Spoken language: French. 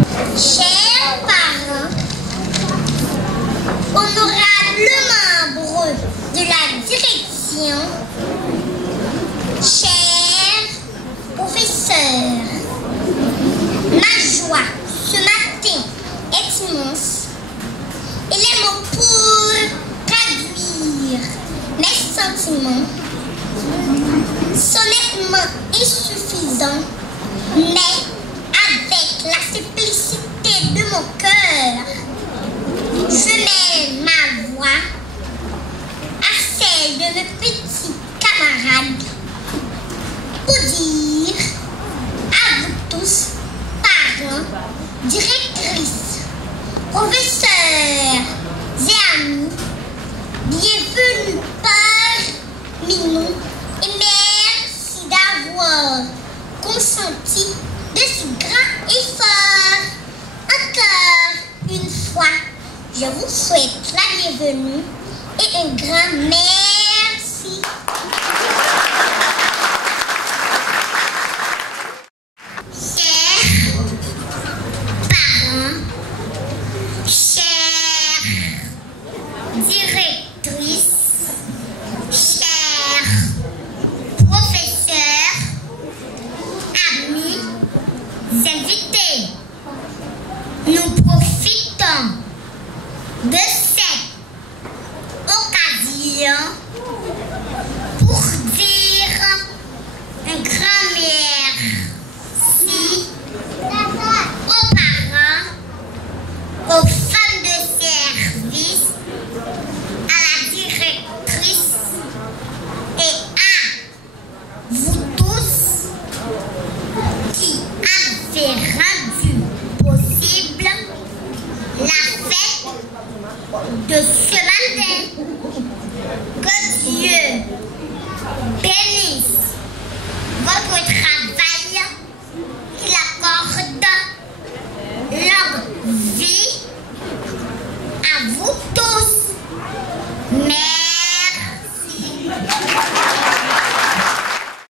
Chers parents, honorables membres de la direction, chers professeurs, ma joie ce matin est immense et les mots pour traduire mes sentiments sont nettement insuffisants, mais avec la simplicité de mon cœur, je mets ma voix à celle de mes petits camarades pour dire à vous tous, parents, directrices, professeurs et amis, bienvenue parmi nous et merci d'avoir consenti de si grands efforts. Encore une fois, je vous souhaite la bienvenue et un grand merci. Chers parents, chères directrices, chers professeurs, amis, invités, nous profitons de cette occasion pour dire un grand merci aux parents, aux femmes de service, à la directrice et à vous tous qui avez rendu possible la fête de ce matin. Que Dieu bénisse votre travail, qu'il accorde longue vie à vous tous.